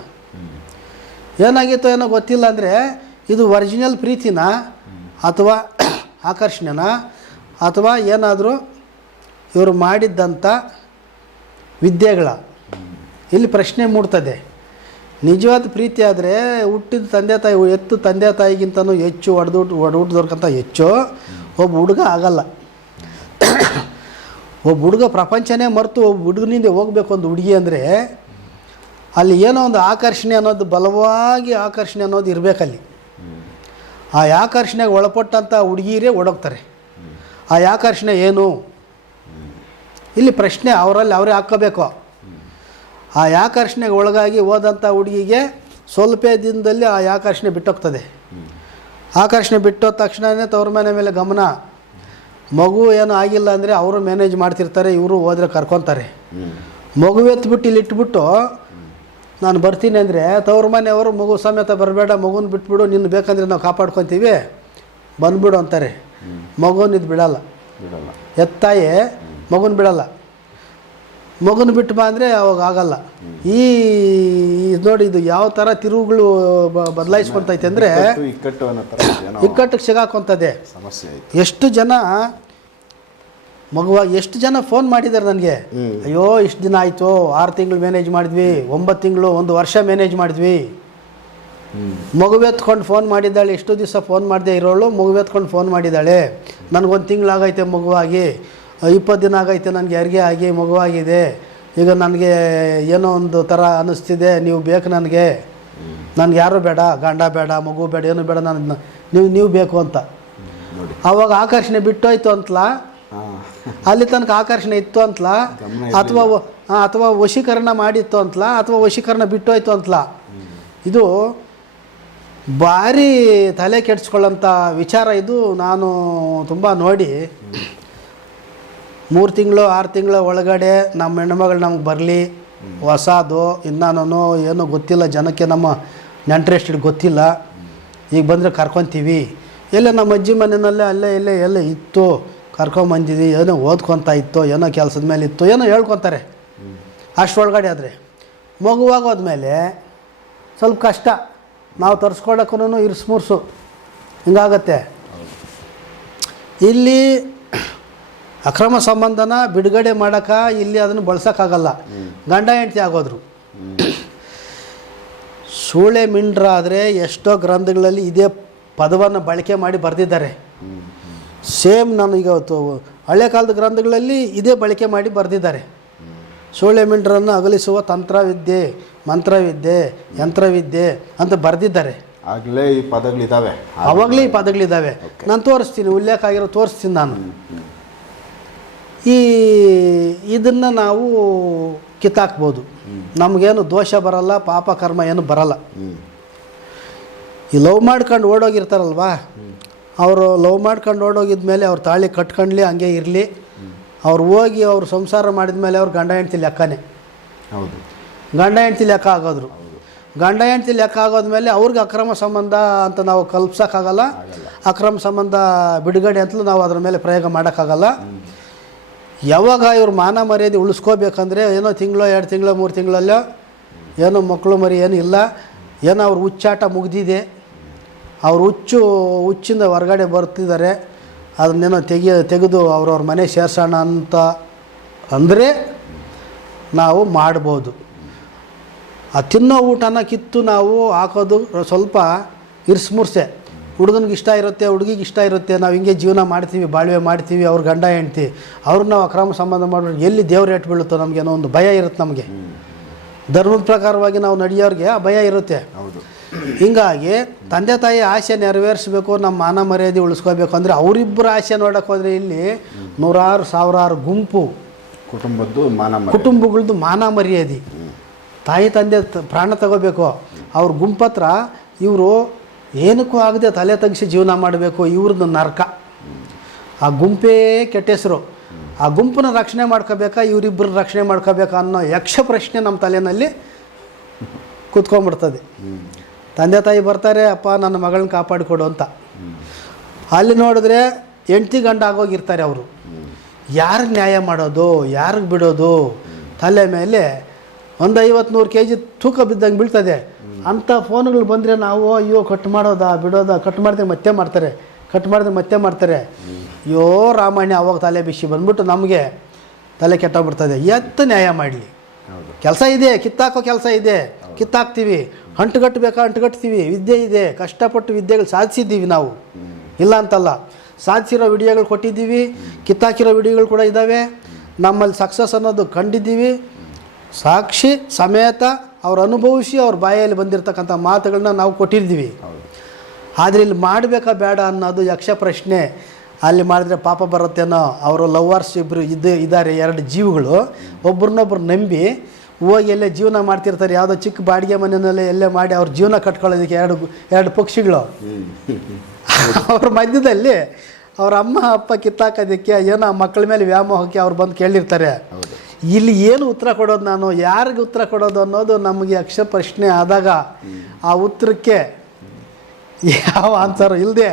ಏನಾಗಿತ್ತೋ ಏನೋ ಗೊತ್ತಿಲ್ಲ ಅಂದರೆ ಇದು ಒರಿಜಿನಲ್ ಪ್ರೀತಿನ ಅಥವಾ ಆಕರ್ಷಣೆನ ಅಥವಾ ಏನಾದರೂ ಇವರು ಮಾಡಿದ್ದಂಥ ವಿದ್ಯೆಗಳ. ಇಲ್ಲಿ ಪ್ರಶ್ನೆ ಮೂಡ್ತದೆ. ನಿಜವಾದ ಪ್ರೀತಿ ಆದರೆ ಹುಟ್ಟಿದ ತಂದೆ ತಾಯಿ, ಎತ್ತು ತಂದೆ ತಾಯಿಗಿಂತನೂ ಹೆಚ್ಚು, ಒಡೆದು ಒಡ ಹುಟ್ಟಿದವ್ರಿಗಿಂತ ಹೆಚ್ಚು ಒಬ್ಬ ಹುಡುಗ ಆಗಲ್ಲ. ಒಬ್ಬ ಹುಡುಗ ಪ್ರಪಂಚನೇ ಮರೆತು ಒಬ್ಬ ಹುಡುಗನಿಂದ ಹೋಗ್ಬೇಕು ಒಂದು ಹುಡುಗಿ ಅಂದರೆ ಅಲ್ಲಿ ಏನೋ ಒಂದು ಆಕರ್ಷಣೆ ಅನ್ನೋದು, ಬಲವಾಗಿ ಆಕರ್ಷಣೆ ಅನ್ನೋದು ಇರಬೇಕಲ್ಲಿ. ಆ ಆಕರ್ಷಣೆಗೆ ಒಳಪಟ್ಟಂಥ ಹುಡುಗಿರೇ ಓಡೋಗ್ತಾರೆ. ಆ ಆಕರ್ಷಣೆ ಏನು? ಇಲ್ಲಿ ಪ್ರಶ್ನೆ ಅವರಲ್ಲಿ ಅವರೇ ಹಾಕ್ಕೋಬೇಕು. ಆ ಆಕರ್ಷಣೆಗೆ ಒಳಗಾಗಿ ಹೋದಂಥ ಹುಡುಗಿಗೆ ಸ್ವಲ್ಪ ದಿನದಲ್ಲಿ ಆ ಆಕರ್ಷಣೆ ಬಿಟ್ಟೋಗ್ತದೆ. ಆಕರ್ಷಣೆ ಬಿಟ್ಟೋದ ತಕ್ಷಣವೇ ತವ್ರ ಮನೆ ಮೇಲೆ ಗಮನ. ಮಗು ಏನೂ ಆಗಿಲ್ಲ ಅಂದರೆ ಅವರು ಮ್ಯಾನೇಜ್ ಮಾಡ್ತಿರ್ತಾರೆ, ಇವರು ಹೋದ್ರೆ ಕರ್ಕೊತಾರೆ. ಮಗು ಎತ್ಬಿಟ್ಟು ಇಲ್ಲಿ ಇಟ್ಬಿಟ್ಟು ನಾನು ಬರ್ತೀನಿ ಅಂದರೆ ತವ್ರ ಮನೆಯವರು ಮಗು ಸಮೇತ ಬರಬೇಡ ಮಗುನ ಬಿಟ್ಬಿಡು ನಿನ್ನ ಬೇಕಂದ್ರೆ ನಾವು ಕಾಪಾಡ್ಕೊತೀವಿ. ಬಂದ್ಬಿಡು ಅಂತಾರೆ. ಮಗುನ ಇದು ಬಿಡಲ್ಲ. ಎತ್ತಾಯಿ ಮಗುನ ಬಿಡಲ್ಲ. ಮಗುನ ಬಿಟ್ಟು ಬಾ ಅಂದರೆ ಅವಾಗ ಆಗಲ್ಲ. ಈ ಇದ್ ನೋಡಿ ಇದು ಯಾವ ಥರ ತಿರುವುಗಳು ಬದಲಾಯಿಸ್ಕೊತೈತೆ ಅಂದರೆ ಇಕ್ಕಟ್ಟಿಗೆ ಸಿಗಾಕೊಂತದೆ. ಸಮಸ್ಯೆ ಎಷ್ಟು ಜನ ಮಗುವಾಗಿ ಎಷ್ಟು ಜನ ಫೋನ್ ಮಾಡಿದ್ದಾರೆ ನನಗೆ? ಅಯ್ಯೋ ಇಷ್ಟು ದಿನ ಆಯಿತು ಆರು ತಿಂಗಳು ಮ್ಯಾನೇಜ್ ಮಾಡಿದ್ವಿ ಒಂಬತ್ತು ತಿಂಗಳು ಒಂದು ವರ್ಷ ಮ್ಯಾನೇಜ್ ಮಾಡಿದ್ವಿ. ಮಗುವೆತ್ಕೊಂಡು ಫೋನ್ ಮಾಡಿದ್ದಾಳೆ ಎಷ್ಟು ದಿವಸ ಫೋನ್ ಮಾಡಿದೆ ಇರೋಳು ಮಗುವೆತ್ಕೊಂಡು ಫೋನ್ ಮಾಡಿದ್ದಾಳೆ. ನನಗೊಂದು ತಿಂಗಳಾಗೈತೆ ಮಗುವಾಗಿ ಇಪ್ಪತ್ತು ದಿನ ಆಗೈತೆ ನನಗೆ ಹೆರಿಗೆ ಆಗಿ ಮಗುವಾಗಿದೆ. ಈಗ ನನಗೆ ಏನೋ ಒಂದು ಥರ ಅನ್ನಿಸ್ತಿದೆ ನೀವು ಬೇಕು ನನಗೆ. ನನಗೆ ಯಾರು ಬೇಡ ಗಂಡ ಬೇಡ ಮಗು ಬೇಡ ಏನು ಬೇಡ ನನ್ನ ನೀವು ನೀವು ಬೇಕು ಅಂತ. ಆವಾಗ ಆಕರ್ಷಣೆ ಬಿಟ್ಟೋಯ್ತು ಅಂತಲಾ? ಹಾಂ ಅಲ್ಲಿ ತನಕ ಆಕರ್ಷಣೆ ಇತ್ತು ಅಂತಲ? ಅಥವಾ ಅಥವಾ ವಶೀಕರಣ ಮಾಡಿತ್ತು ಅಂತಲ? ಅಥವಾ ವಶೀಕರಣ ಬಿಟ್ಟೋಯ್ತು ಅಂತಲ? ಇದು ಭಾರಿ ತಲೆ ಕೆಡಿಸ್ಕೊಳ್ಳೋಂಥ ವಿಚಾರ ಇದು. ನಾನು ತುಂಬ ನೋಡಿ. ಮೂರು ತಿಂಗಳು ಆರು ತಿಂಗಳ ಒಳಗಡೆ ನಮ್ಮ ಹೆಣ್ಮಗಳು ನಮ್ಗೆ ಬರಲಿ. ಹೊಸದು ಇನ್ನೂ ಏನೂ ಗೊತ್ತಿಲ್ಲ. ಜನಕ್ಕೆ ನಮ್ಮ ನೆಂಟ್ರೆಸ್ಟ್ ಗೊತ್ತಿಲ್ಲ. ಈಗ ಬಂದರೆ ಕರ್ಕೊತೀವಿ. ಎಲ್ಲ ನಮ್ಮ ಅಜ್ಜಿ ಮನೆಯಲ್ಲೇ ಅಲ್ಲೇ ಇಲ್ಲೇ ಎಲ್ಲ ಇತ್ತು. ಕರ್ಕೊಂಬಂದಿದ್ವಿ ಏನೋ ಓದ್ಕೊತಾ ಇತ್ತು, ಏನೋ ಕೆಲಸದ ಮೇಲೆ ಇತ್ತು, ಏನೋ ಹೇಳ್ಕೊತಾರೆ. ಅಷ್ಟರೊಳಗಡೆ ಆದರೆ. ಮಗುವಾಗೋದ್ಮೇಲೆ ಸ್ವಲ್ಪ ಕಷ್ಟ. ನಾವು ತರಿಸ್ಕೊಳ್ಳೋಕ್ಕೂ ಇರ್ಸ್ಮುರ್ಸು ಹಿಂಗಾಗತ್ತೆ. ಇಲ್ಲಿ ಅಕ್ರಮ ಸಂಬಂಧನ ಬಿಡುಗಡೆ ಮಾಡೋಕೆ ಇಲ್ಲಿ ಅದನ್ನು ಬಳಸೋಕ್ಕಾಗಲ್ಲ. ಗಂಡ ಹೆಂಡತಿ ಆಗೋದ್ರು. ಸೂಳೆ ಮಿಂಡ್ರಾದರೆ ಎಷ್ಟೋ ಗ್ರಂಥಗಳಲ್ಲಿ ಇದೇ ಪದವನ್ನು ಬಳಕೆ ಮಾಡಿ ಬರೆದಿದ್ದಾರೆ. ಸೇಮ್ ನಾನು ಈಗ ಹಳೆ ಕಾಲದ ಗ್ರಂಥಗಳಲ್ಲಿ ಇದೇ ಬಳಕೆ ಮಾಡಿ ಬರೆದಿದ್ದಾರೆ. ಸೋಳೆ ಮಿಂಡ್ರನ್ನು ಅಗಲಿಸುವ ತಂತ್ರವಿದ್ಯೆ ಮಂತ್ರವಿದ್ಯೆ ಯಂತ್ರವಿದ್ಯೆ ಅಂತ ಬರೆದಿದ್ದಾರೆ. ಆಗಲೇ ಈ ಪದಗಳಿದ್ದಾವೆ ಅವಾಗಲೇ ಈ ಪದಗಳಿದ್ದಾವೆ ನಾನು ತೋರಿಸ್ತೀನಿ ಉಲ್ಲೇಖ ಆಗಿರೋ ತೋರಿಸ್ತೀನಿ ನಾನು. ಈ ಇದನ್ನು ನಾವು ಕಿತ್ತಾಕ್ಬೋದು. ನಮಗೇನು ದೋಷ ಬರಲ್ಲ ಪಾಪ ಕರ್ಮ ಏನು ಬರಲ್ಲ. ಈ ಲವ್ ಮಾಡ್ಕೊಂಡು ಓಡೋಗಿರ್ತಾರಲ್ವಾ? ಅವರು ಲವ್ ಮಾಡ್ಕೊಂಡು ಓಡೋಗಿದ ಮೇಲೆ ಅವ್ರು ತಾಳಿ ಕಟ್ಕೊಂಡ್ಲಿ ಹಂಗೆ ಇರಲಿ. ಅವ್ರು ಹೋಗಿ ಅವರು ಸಂಸಾರ ಮಾಡಿದ ಮೇಲೆ ಅವ್ರು ಗಂಡ ಹೆಂಡ್ತಿ ಲೆಕ್ಕನೇ. ಹೌದು. ಗಂಡ ಹೆಂಡ್ತಿ ಲೆಕ್ಕ ಆಗೋದ್ರು. ಗಂಡ ಹೆಂಡ್ತಿ ಲೆಕ್ಕ ಆಗೋದ್ಮೇಲೆ ಅವ್ರಿಗೆ ಅಕ್ರಮ ಸಂಬಂಧ ಅಂತ ನಾವು ಕಲ್ಪ್ಸೋಕ್ಕಾಗಲ್ಲ. ಅಕ್ರಮ ಸಂಬಂಧ ಬಿಡುಗಡೆ ಅಂತಲೂ ನಾವು ಅದ್ರ ಮೇಲೆ ಪ್ರಯೋಗ ಮಾಡೋಕ್ಕಾಗಲ್ಲ. ಯಾವಾಗ ಇವ್ರು ಮಾನ ಮರ್ಯಾದೆ ಉಳಿಸ್ಕೋಬೇಕಂದ್ರೆ ಏನೋ ತಿಂಗಳು ಎರಡು ತಿಂಗಳು ಮೂರು ತಿಂಗಳಲ್ಲೋ ಏನೋ ಮಕ್ಕಳು ಮರಿ ಏನೂ ಇಲ್ಲ. ಏನೋ ಅವ್ರ ಹುಚ್ಚಾಟ ಮುಗ್ದಿದೆ. ಅವ್ರ ಹುಚ್ಚು, ಹುಚ್ಚಿಂದ ಹೊರಗಡೆ ಬರ್ತಿದ್ದಾರೆ. ಅದನ್ನೇನೋ ತೆಗಿಯ ತೆಗೆದು ಅವ್ರವ್ರ ಮನೆ ಸೇರ್ಸೋಣ ಅಂತ ಅಂದರೆ ನಾವು ಮಾಡ್ಬೋದು. ಆ ತಿನ್ನೋ ಊಟನ ಕಿತ್ತು ನಾವು ಹಾಕೋದು ಸ್ವಲ್ಪ ಇರ್ಸ್ಮುರ್ಸೆ. ಹುಡುಗನಿಗೆ ಇಷ್ಟ ಇರುತ್ತೆ, ಹುಡುಗಿಗೆ ಇಷ್ಟ ಇರುತ್ತೆ. ನಾವು ಹಿಂಗೆ ಜೀವನ ಮಾಡ್ತೀವಿ, ಬಾಳ್ವೆ ಮಾಡ್ತೀವಿ, ಅವ್ರ ಗಂಡ, ಹೆಂಡ್ತಿ. ಅವ್ರನ್ನ ನಾವು ಅಕ್ರಮ ಸಂಬಂಧ ಮಾಡ್ಬಿಟ್ಟು ಎಲ್ಲಿ ದೇವ್ರ ಏಟು ಬೀಳುತ್ತೋ ನಮಗೇನೋ ಒಂದು ಭಯ ಇರುತ್ತೆ ನಮಗೆ. ಧರ್ಮದ ಪ್ರಕಾರವಾಗಿ ನಾವು ನಡೆಯೋರಿಗೆ ಆ ಭಯ ಇರುತ್ತೆ. ಹೌದು. ಹಿಂಗಾಗಿ ತಂದೆ ತಾಯಿ ಆಸೆ ನೆರವೇರಿಸ್ಬೇಕು ನಮ್ಮ ಮಾನ ಮರ್ಯಾದೆ ಉಳಿಸ್ಕೋಬೇಕು ಅಂದರೆ ಅವರಿಬ್ಬರ ಆಸೆ ನೋಡೋಕೆ ಹೋದರೆ ಇಲ್ಲಿ ನೂರಾರು ಸಾವಿರಾರು ಗುಂಪು. ಕುಟುಂಬದ್ದು ಮಾನ. ಕುಟುಂಬಗಳದ್ದು ಮಾನ ಮರ್ಯಾದೆ. ತಾಯಿ ತಂದೆ ಪ್ರಾಣ ತಗೋಬೇಕು. ಅವ್ರ ಗುಂಪತ್ರ ಇವರು ಏನಕ್ಕೂ ಆಗದೆ ತಲೆ ತಗ್ಸಿ ಜೀವನ ಮಾಡಬೇಕು ಇವ್ರದ್ದು ನರಕ. ಆ ಗುಂಪೇ ಕೆಟ್ಟ ಹೆಸರು. ಆ ಗುಂಪನ್ನ ರಕ್ಷಣೆ ಮಾಡ್ಕೋಬೇಕಾ ಇವರಿಬ್ಬರು ರಕ್ಷಣೆ ಮಾಡ್ಕೋಬೇಕಾ ಅನ್ನೋ ಯಕ್ಷ ಪ್ರಶ್ನೆ ನಮ್ಮ ತಲೆಯಲ್ಲಿ ಕೂತ್ಕೊಂಡ್ಬಿಡ್ತದೆ. ತಂದೆ ತಾಯಿ ಬರ್ತಾರೆ ಅಪ್ಪ ನನ್ನ ಮಗಳನ್ನ ಕಾಪಾಡಿಕೊಡು ಅಂತ. ಅಲ್ಲಿ ನೋಡಿದ್ರೆ ಹೆಂಡ್ತಿ ಗಂಡ ಆಗೋಗಿರ್ತಾರೆ ಅವರು. ಯಾರಿಗೆ ನ್ಯಾಯ ಮಾಡೋದು ಯಾರಿಗೆ ಬಿಡೋದು? ತಲೆ ಮೇಲೆ ಒಂದು ಐವತ್ತು ನೂರು ಕೆ ಜಿ ತೂಕ ಬಿದ್ದಂಗೆ ಬೀಳ್ತದೆ. ಅಂಥ ಫೋನ್ಗಳು ಬಂದರೆ ನಾವು ಅಯ್ಯೋ ಕಟ್ ಮಾಡೋದಾ ಬಿಡೋದಾ? ಕಟ್ ಮಾಡಿದ್ರೆ ಮತ್ತೆ ಮಾಡ್ತಾರೆ ಕಟ್ ಮಾಡಿದ್ರೆ ಮತ್ತೆ ಮಾಡ್ತಾರೆ. ಅಯ್ಯೋ ರಾಮಾಯಣ ಅವಾಗ ತಲೆ ಬಿಸಿ ಬಂದ್ಬಿಟ್ಟು ನಮಗೆ ತಲೆ ಕೆಟ್ಟೋಗ್ಬಿಡ್ತದೆ. ಎತ್ತು ನ್ಯಾಯ ಮಾಡಲಿ. ಕೆಲಸ ಇದೆ ಕಿತ್ತಾಕೋ ಕೆಲಸ ಇದೆ ಕಿತ್ತಾಕ್ತೀವಿ. ಅಂಟುಗಟ್ಟಬೇಕಾ? ಅಂಟುಗಟ್ತೀವಿ. ವಿದ್ಯೆ ಇದೆ. ಕಷ್ಟಪಟ್ಟು ವಿದ್ಯೆಗಳು ಸಾಧಿಸಿದ್ದೀವಿ ನಾವು. ಇಲ್ಲ ಅಂತಲ್ಲ. ಸಾಧಿಸಿರೋ ವಿಡಿಯೋಗಳು ಕೊಟ್ಟಿದ್ದೀವಿ. ಕಿತ್ತಾಕಿರೋ ವಿಡಿಯೋಗಳು ಕೂಡ ಇದ್ದಾವೆ. ನಮ್ಮಲ್ಲಿ ಸಕ್ಸಸ್ ಅನ್ನೋದು ಕಂಡಿದ್ದೀವಿ. ಸಾಕ್ಷಿ ಸಮೇತ ಅವ್ರು ಅನುಭವಿಸಿ ಅವ್ರ ಬಾಯಲ್ಲಿ ಬಂದಿರತಕ್ಕಂಥ ಮಾತುಗಳನ್ನ ನಾವು ಕೊಟ್ಟಿದ್ದೀವಿ. ಆದರೆ ಇಲ್ಲಿ ಮಾಡಬೇಕಾ ಬೇಡ ಅನ್ನೋದು ಯಕ್ಷ ಪ್ರಶ್ನೆ. ಅಲ್ಲಿ ಮಾಡಿದ್ರೆ ಪಾಪ ಬರುತ್ತೇನೋ? ಅವರು ಲವರ್ಸ್ ಇಬ್ಬರು ಇದ್ದು ಇದ್ದಾರೆ. ಎರಡು ಜೀವಗಳು. ಒಬ್ರನ್ನೊಬ್ರು ನಂಬಿ ಹೋಗಿ ಎಲ್ಲೇ ಜೀವನ ಮಾಡ್ತಿರ್ತಾರೆ. ಯಾವುದೋ ಚಿಕ್ಕ ಬಾಡಿಗೆ ಮನೆಯಲ್ಲೇ ಎಲ್ಲೇ ಮಾಡಿ ಅವ್ರ ಜೀವನ ಕಟ್ಕೊಳ್ಳೋದಕ್ಕೆ ಎರಡು ಎರಡು ಪಕ್ಷಿಗಳು. ಅವ್ರ ಮಧ್ಯದಲ್ಲಿ ಅವ್ರ ಅಮ್ಮ ಅಪ್ಪ ಕಿತ್ತಾಕೋದಕ್ಕೆ ಏನೋ ಆ ಮಕ್ಕಳ ಮೇಲೆ ವ್ಯಾಮೋಹಕ್ಕೆ ಅವ್ರು ಬಂದು ಕೇಳಿರ್ತಾರೆ. ಇಲ್ಲಿ ಏನು ಉತ್ತರ ಕೊಡೋದು ನಾನು? ಯಾರಿಗೆ ಉತ್ತರ ಕೊಡೋದು ಅನ್ನೋದು ನಮಗೆ ಅಕ್ಷ ಪ್ರಶ್ನೆ ಆದಾಗ ಆ ಉತ್ತರಕ್ಕೆ ಯಾವ ಆನ್ಸರು ಇಲ್ಲದೆ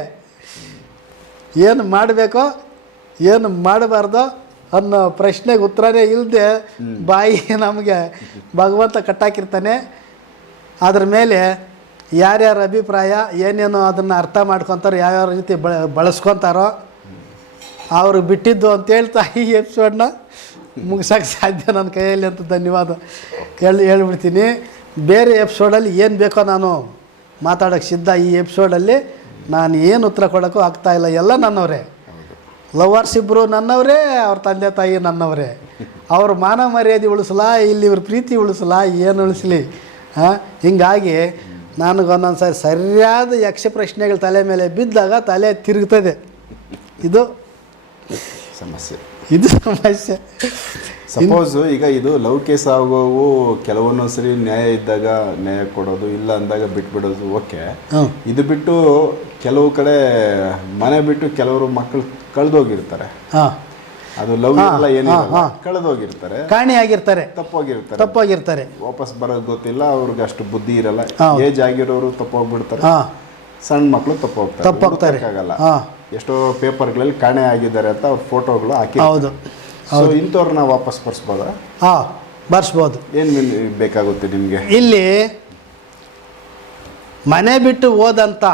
ಏನು ಮಾಡಬೇಕೋ ಏನು ಮಾಡಬಾರ್ದೋ ಅನ್ನೋ ಪ್ರಶ್ನೆಗೆ ಉತ್ತರನೇ ಇಲ್ಲದೆ ಬಾಯಿ ನಮಗೆ ಭಗವಂತ ಕಟ್ಟಾಕಿರ್ತಾನೆ. ಅದ್ರ ಮೇಲೆ ಯಾರ್ಯಾರ ಅಭಿಪ್ರಾಯ, ಏನೇನೋ ಅದನ್ನು ಅರ್ಥ ಮಾಡ್ಕೊತಾರೋ, ಯಾವ್ಯಾವ ರೀತಿ ಬಳ, ಬಳಸ್ಕೊತಾರೋ ಅವ್ರಿಗೆ ಬಿಟ್ಟಿದ್ದು ಅಂತ ಹೇಳ್ತಾ ಈ ಎಪಿಸೋಡ್ನ ಮುಗಿಸೋಕೆ ಸಾಧ್ಯ ನನ್ನ ಕೈಯಲ್ಲಿ ಅಂತ ಧನ್ಯವಾದ ಹೇಳಿ, ಹೇಳ್ಬಿಡ್ತೀನಿ. ಬೇರೆ ಎಪಿಸೋಡಲ್ಲಿ ಏನು ಬೇಕೋ ನಾನು ಮಾತಾಡೋಕ್ಕೆ ಸಿದ್ಧ ಈ ಎಪಿಸೋಡಲ್ಲಿ. ನಾನು ಏನು ಉತ್ತರ ಕೊಡೋಕ್ಕೂ ಆಗ್ತಾಯಿಲ್ಲ ಎಲ್ಲ ನನ್ನವರೇ. ಲವರ್ಸ್ ಇಬ್ಬರು ನನ್ನವರೇ ಅವ್ರ ತಂದೆ ತಾಯಿ ನನ್ನವರೇ. ಅವ್ರ ಮಾನ ಮರ್ಯಾದೆ ಉಳಿಸಲ ಇಲ್ಲಿ ಇವ್ರ ಪ್ರೀತಿ ಉಳಿಸಲ ಏನು ಉಳಿಸ್ಲಿ? ಹಾಂ ಹಿಂಗಾಗಿ ನನಗೊಂದೊಂದು ಸಾರಿ ಸರಿಯಾದ ಯಕ್ಷ ಪ್ರಶ್ನೆಗಳು ತಲೆ ಮೇಲೆ ಬಿದ್ದಾಗ ತಲೆ ತಿರುಗ್ತದೆ. ಇದು ಸಮಸ್ಯೆ. ಇದು ಸಮಸ್ಯೆ. ಸಪೋಸ್ ಈಗ ಇದು ಲವ್ ಕೇಸ್ ಆಗೋವು ಕೆಲವೊಂದೊಂದು ಸರಿ ನ್ಯಾಯ ಇದ್ದಾಗ ನ್ಯಾಯ ಕೊಡೋದು ಇಲ್ಲ ಅಂದಾಗ ಬಿಟ್ಬಿಡೋದು ಓಕೆ. ಇದು ಬಿಟ್ಟು ಕೆಲವು ಕಡೆ ಮನೆ ಬಿಟ್ಟು ಕೆಲವರು ಮಕ್ಕಳು ಕಳೆದೋಗಿರ್ತಾರೆ. ಹಾಂ. ಅದು ಲವ್ ಎಲ್ಲ ಏನಿಲ್ಲ. ಕಳೆದೋಗಿರ್ತಾರೆ. ಕಾಣಿಯಾಗಿರ್ತಾರೆ. ತಪ್ಪೋಗಿರ್ತಾರೆ. ತಪ್ಪಾಗಿರ್ತಾರೆ. ವಾಪಸ್ ಬರೋದು ಗೊತ್ತಿಲ್ಲ ಅವ್ರಿಗೆ ಅಷ್ಟು ಬುದ್ಧಿ ಇರಲ್ಲ. ಏಜ್ ಆಗಿರೋರು ತಪ್ಪೋಗ್ಬಿಡ್ತಾರೆ. ಹಾಂ. ಸಣ್ಣ ಮಕ್ಕಳು ತಪ್ಪೋಗ್ತಾರೆ. ತಪ್ಪೋಗ್ತಾರೆ. ಆಗಲ್ಲ ಹಾಂ. ಎಷ್ಟೋ ಪೇಪರ್ಗಳಲ್ಲಿ ಕಾಣೆ ಆಗಿದ್ದಾರೆ ಅಂತ ಅವ್ರ ಫೋಟೋಗಳು ಹಾಕಿ ಹೌದು. ಸೊ ಇಂಥವ್ರನ್ನ ವಾಪಸ್ ಬರ್ಸ್ಬೋದಾ? ಹಾಂ ಬರ್ಸ್ಬೋದು. ಏನು ಬೇಕಾಗುತ್ತೆ ನಿಮಗೆ? ಇಲ್ಲಿ ಮನೆ ಬಿಟ್ಟು ಹೋದಂಥ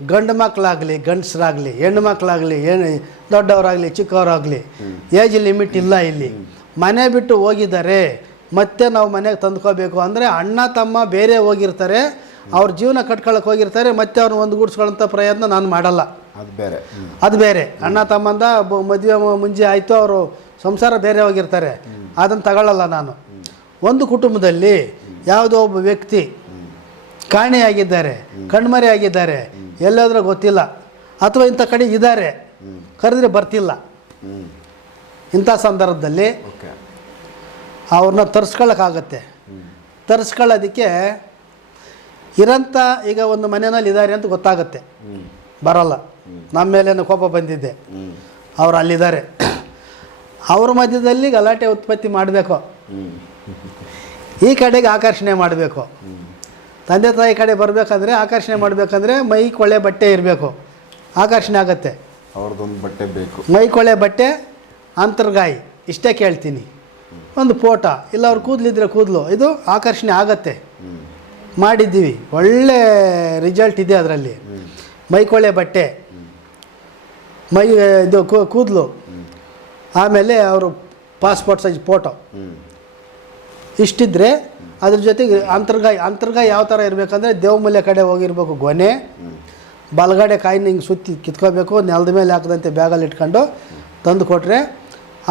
ಗಂಡು ಮಕ್ಕಳಾಗಲಿ ಗಂಡಸರಾಗಲಿ ಹೆಣ್ಣು ಮಕ್ಕಳಾಗಲಿ ಏನು ದೊಡ್ಡವರಾಗಲಿ ಚಿಕ್ಕವರಾಗಲಿ ಏಜ್ ಲಿಮಿಟ್ ಇಲ್ಲ ಇಲ್ಲಿ. ಮನೆ ಬಿಟ್ಟು ಹೋಗಿದ್ದಾರೆ ಮತ್ತೆ ನಾವು ಮನೆಗೆ ತಂದ್ಕೋಬೇಕು ಅಂದರೆ ಅಣ್ಣ ತಮ್ಮ ಬೇರೆ ಹೋಗಿರ್ತಾರೆ ಅವ್ರ ಜೀವನ ಕಟ್ಕೊಳಕ್ಕೆ ಹೋಗಿರ್ತಾರೆ ಮತ್ತೆ ಅವ್ರನ್ನ ಒಂದುಗೂಡಿಸ್ಕೊಳ್ಳೋಂಥ ಪ್ರಯತ್ನ ನಾನು ಮಾಡಲ್ಲ. ಅದು ಬೇರೆ. ಅದು ಬೇರೆ. ಅಣ್ಣ ತಮ್ಮಂದ ಮದುವೆ ಮುಂಜೆ ಆಯಿತು ಅವರು ಸಂಸಾರ ಬೇರೆ ಹೋಗಿರ್ತಾರೆ. ಅದನ್ನು ತಗೊಳ್ಳಲ್ಲ ನಾನು. ಒಂದು ಕುಟುಂಬದಲ್ಲಿ ಯಾವುದೋ ಒಬ್ಬ ವ್ಯಕ್ತಿ ಕಾಣೆಯಾಗಿದ್ದಾರೆ ಕಣ್ಮರೆಯಾಗಿದ್ದಾರೆ ಎಲ್ಲಾದ್ರೂ ಗೊತ್ತಿಲ್ಲ. ಅಥವಾ ಇಂಥ ಕಡೆ ಇದ್ದಾರೆ ಕರೆದ್ರೆ ಬರ್ತಿಲ್ಲ. ಇಂಥ ಸಂದರ್ಭದಲ್ಲಿ ಅವ್ರನ್ನ ತರಿಸ್ಕೊಳ್ಳೋಕ್ಕಾಗತ್ತೆ. ತರಿಸ್ಕೊಳ್ಳೋದಕ್ಕೆ ಇರಂಥ ಈಗ ಒಂದು ಮನೆಯಲ್ಲಿ ಇದ್ದಾರೆ ಅಂತ ಗೊತ್ತಾಗುತ್ತೆ. ಬರಲ್ಲ. ನಮ್ಮ ಮೇಲೇನು ಕೋಪ ಬಂದಿದ್ದೆ ಅವ್ರು ಅಲ್ಲಿದ್ದಾರೆ. ಅವ್ರ ಮಧ್ಯದಲ್ಲಿ ಗಲಾಟೆ ಉತ್ಪತ್ತಿ ಮಾಡಬೇಕು. ಈ ಕಡೆಗೆ ಆಕರ್ಷಣೆ ಮಾಡಬೇಕು. ತಂದೆ ತಾಯಿ ಕಡೆ ಬರಬೇಕಂದ್ರೆ ಆಕರ್ಷಣೆ ಮಾಡಬೇಕಂದ್ರೆ ಮೈ ಕೊಳೆ ಬಟ್ಟೆ ಇರಬೇಕು. ಆಕರ್ಷಣೆ ಆಗುತ್ತೆ. ಅವ್ರದ್ದೊಂದು ಬಟ್ಟೆ ಬೇಕು. ಮೈ ಕೊಳೆ ಬಟ್ಟೆ ಅಂತರ್ಗಾಯಿ ಇಷ್ಟೇ ಕೇಳ್ತೀನಿ. ಒಂದು ಫೋಟೋ ಇಲ್ಲ ಅವ್ರು ಕೂದಲಿದ್ರೆ ಕೂದಲು ಇದು ಆಕರ್ಷಣೆ ಆಗತ್ತೆ. ಮಾಡಿದ್ದೀವಿ ಒಳ್ಳೆ ರಿಸಲ್ಟ್ ಇದೆ ಅದರಲ್ಲಿ. ಮೈಕೊಳೆ ಬಟ್ಟೆ ಮೈ ಇದು ಕೂದಲು. ಆಮೇಲೆ ಅವರು ಪಾಸ್ಪೋರ್ಟ್ ಸೈಜ್ ಫೋಟೋ ಇಷ್ಟಿದ್ರೆ ಅದ್ರ ಜೊತೆಗೆ ಅಂತರ್ಗ ಅಂತರ್ಗ ಯಾವ ಥರ ಇರಬೇಕಂದ್ರೆ ದೇವಮೂಲ್ಯ ಕಡೆ ಹೋಗಿರ್ಬೇಕು ಗೊನೆ. ಬಲಗಡೆ ಕಾಯಿನ ಹಿಂಗೆ ಸುತ್ತಿ ಕಿತ್ಕೋಬೇಕು, ನೆಲದ ಮೇಲೆ ಹಾಕದಂತೆ ಬ್ಯಾಗಲ್ಲಿ ಇಟ್ಕೊಂಡು ತಂದು ಕೊಟ್ಟರೆ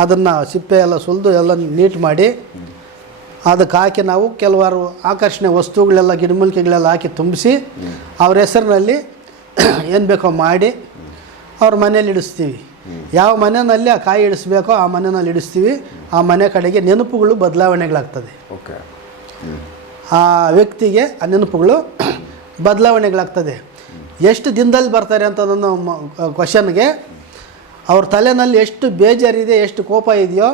ಅದನ್ನು ಸಿಪ್ಪೆ ಎಲ್ಲ ಸುಲಿದು ಎಲ್ಲ ನೀಟ್ ಮಾಡಿ ಅದಕ್ಕೆ ಹಾಕಿ ನಾವು ಕೆಲವಾರು ಆಕರ್ಷಣೆ ವಸ್ತುಗಳೆಲ್ಲ ಗಿಡಮೂಲಿಕೆಗಳೆಲ್ಲ ಹಾಕಿ ತುಂಬಿಸಿ ಅವ್ರ ಹೆಸರಿನಲ್ಲಿ ಏನು ಬೇಕೋ ಮಾಡಿ ಅವ್ರ ಮನೇಲಿ ಇಡಿಸ್ತೀವಿ. ಯಾವ ಮನೆಯಲ್ಲಿ ಆ ಕಾಯಿ ಇಡಿಸ್ಬೇಕೋ ಆ ಮನೆಯಲ್ಲಿ ಇಡಿಸ್ತೀವಿ. ಆ ಮನೆ ಕಡೆಗೆ ನೆನಪುಗಳು ಬದಲಾವಣೆಗಳಾಗ್ತದೆ. ಓಕೆ. ಆ ವ್ಯಕ್ತಿಗೆ ಆ ನೆನಪುಗಳು ಬದಲಾವಣೆಗಳಾಗ್ತದೆ. ಎಷ್ಟು ದಿನದಲ್ಲಿ ಬರ್ತಾರೆ ಅಂತ ನನ್ನ ಕ್ವಶನ್ಗೆ ಅವ್ರ ತಲೆನಲ್ಲಿ ಎಷ್ಟು ಬೇಜಾರಿದೆ ಎಷ್ಟು ಕೋಪ ಇದೆಯೋ